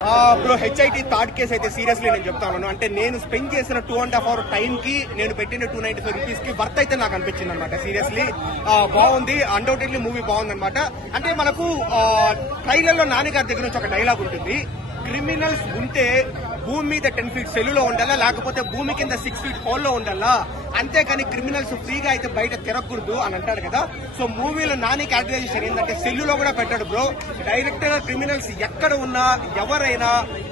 Bro HIT third case అయితే seriously నేను చెప్తాను. అంటే నేను స్పెండ్ చేసిన 2.5 hour టైం కి నేను పెట్టిన 295 రూపీస్ కి వర్త్ అయితే నాకు అనిపించింది అనమాట. సీరియస్లీ బాగుంది, అన్డౌటెడ్లీ మూవీ బాగుంది అనమాట. అంటే మనకు ట్రైలర్ లో నాని గారి దగ్గర నుంచి ఒక డైలాగ్ ఉంటుంది, క్రిమినల్స్ ఉంటే భూమి మీద 10 feet సెల్లులో ఉండాలా, లేకపోతే భూమి కింద 6 feet హోల్లో ఉండాలా, అంతేకాని క్రిమినల్స్ ఫ్రీగా అయితే బయట తిరగకూడదు అని అంటాడు కదా. సో మూవీలో నాని క్యాటగరైజేషన్ ఏంటంటే సెల్లులో కూడా పెట్టాడు బ్రో. డైరెక్ట్ గా క్రిమినల్స్ ఎక్కడ ఉన్నా ఎవరైనా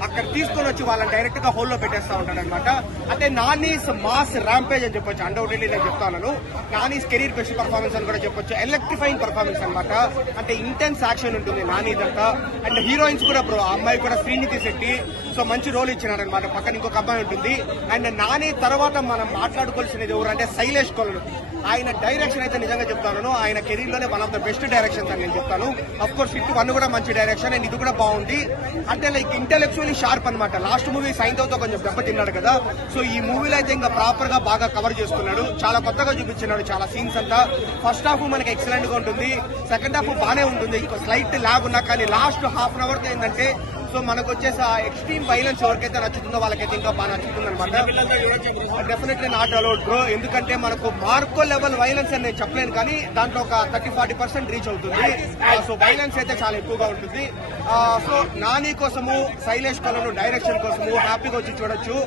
అక్కడ తీసుకొని వచ్చి వాళ్ళని డైరెక్ట్ గా హోల్లో పెట్టేస్తా ఉంటాడు అనమాట. అంటే నానీస్ మాస్ ర్యాంపేజ్ అని చెప్పొచ్చు, అన్డౌటెడ్లీ నేను చెప్తాను. నానీస్ కెరీర్ బెస్ట్ పర్ఫార్మెన్స్ అని కూడా చెప్పొచ్చు, ఎలక్ట్రిఫైయింగ్ పర్ఫార్మెన్స్ అనమాట. అంటే ఇంటెన్స్ యాక్షన్ ఉంటుంది నాని దంతా. అండ్ హీరోయిన్స్ కూడా బ్రో, ఆ అమ్మాయి కూడా శ్రీనిధి శెట్టి, సో మంచి రోల్ ఇచ్చినాడు అనమాట. పక్కన ఇంకొక అమ్మాయి ఉంటుంది. అండ్ నాని తర్వాత మనం మాట్లాడుకోవాల్సినది ఎవరంటే శైలేష్ కొలను. ఆయన డైరెక్షన్ అయితే నిజంగా చెప్తాను, ఆయన కెరీర్ లోనే one of the best directions అని నేను చెప్తాను. అఫ్ కోర్స్ హిట్ 1 కూడా మంచి డైరెక్షన్, అండ్ ఇది కూడా బాగుంది. అంటే లైక్ ఇంటెలెక్చువల్లీ షార్ప్ అనమాట. లాస్ట్ మూవీ సైంధవ్తో కొంచెం దెబ్బతిన్నాడు కదా, సో ఈ మూవీలో అయితే ఇంకా ప్రాపర్ గా బాగా కవర్ చేసుకున్నాడు. చాలా కొత్తగా చూపించినాడు చాలా సీన్స్ అంతా. ఫస్ట్ హాఫ్ మనకి ఎక్సలెంట్ గా ఉంటుంది, సెకండ్ హాఫ్ బాగానే ఉంటుంది, స్లైట్ ల్యాగ్ ఉన్నా కానీ లాస్ట్ హాఫ్ అన్ అవర్ ఏంటంటే సో మనకు వచ్చేసి ఆ ఎక్స్ట్రీమ్ వైలెన్స్ ఎవరికైతే నచ్చుతుందో వాళ్ళకైతే ఇంకా బాగా నచ్చుతుంది అనమాట. డెఫినెట్లీ నాట్ అలౌడ్ బ్రో, ఎందుకంటే మనకు మార్కో లెవెల్ వైలెన్స్ అని నేను చెప్పలేను, కానీ దాంట్లో ఒక 30-40% రీచ్ అవుతుంది. సో వైలెన్స్ అయితే చాలా ఎక్కువగా ఉంటుంది. సో నాని కోసము, శైలేష్ కొలను డైరెక్షన్ కోసము హ్యాపీగా వచ్చి చూడొచ్చు.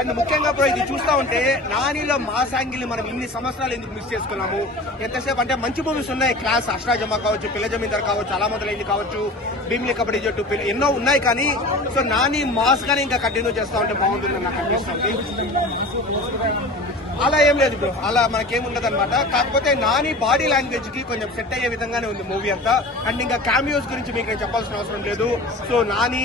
అండ్ ముఖ్యంగా బ్రో ఇది చూస్తా ఉంటే నానిలో మాస్ యాంగిల్ మనం ఇన్ని సంవత్సరాలు ఎందుకు మిస్ చేసుకున్నాము. ఎంతసేపు అంటే మంచి మూవీస్ ఉన్నాయి, క్లాస్, అష్టాజమ్మా కావచ్చు, పిల్ల జమీందార్ కావచ్చు, అలా మొదలైంది కావచ్చు, భీమిలి కబడ్డీ జట్టు, ఎన్నో ఉన్నాయి. కానీ సో నాని మాస్ గానీ ఇంకా కంటిన్యూ చేస్తా ఉంటే బాగుంటుందని నాకు అనిపిస్తుంది. అలా ఏం లేదు బ్రో, అలా మనకేముండదు అనమాట. కాకపోతే నాని బాడీ లాంగ్వేజ్ కి కొంచెం సెట్ అయ్యే విధంగానే ఉంది మూవీ అంతా. అండ్ ఇంకా క్యామియోస్ గురించి మీకు నేను చెప్పాల్సిన అవసరం లేదు. So Nani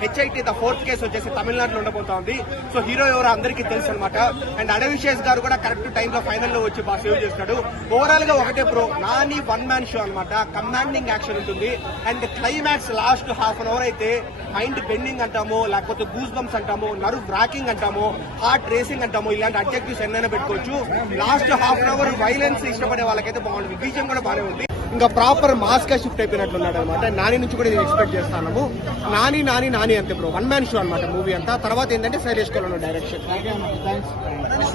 HIT the 4th case వచ్చేసి తమిళనాడులో ఉండబోతా ఉంది. సో హీరో ఎవరో అందరికీ తెలుసు అనమాట. అండ్ అడవిశేష్ గారు కూడా కరెక్ట్ టైంలో ఫైనల్ లో వచ్చి బాగా సేవ్ చేస్తాడు. ఓవరాల్ గా ఒకటే బ్రో, నాని 1 man షో అనమాట. కమాండింగ్ యాక్షన్ ఉంటుంది. And climax last half an hour అయితే మైండ్ బెండింగ్ అంటాము, లేకపోతే గూస్ బంప్స్ అంటాము, నర్వ్ రాకింగ్ అంటాము, హార్ట్ రేసింగ్ అంటాము, ఇలాంటి అడ్జెక్టివ్స్ ఎన్నైనా పెట్టుకోవచ్చు. Last half an hour violence ఇష్టపడే వాళ్ళకైతే బాగుంటుంది, బీజం కూడా బాగానే ఉంది. ఇంకా ప్రాపర్ మాస్ గా షిఫ్ట్ అయిపోయినట్లున్నాడు అనమాట. నాని నుంచి కూడా నేను ఎక్స్పెక్ట్ చేస్తాను. నాని అంతే బ్రో, 1 man షో అనమాట మూవీ అంతా. తర్వాత ఏంటంటే శైలేష్ కొలను డైరెక్షన్.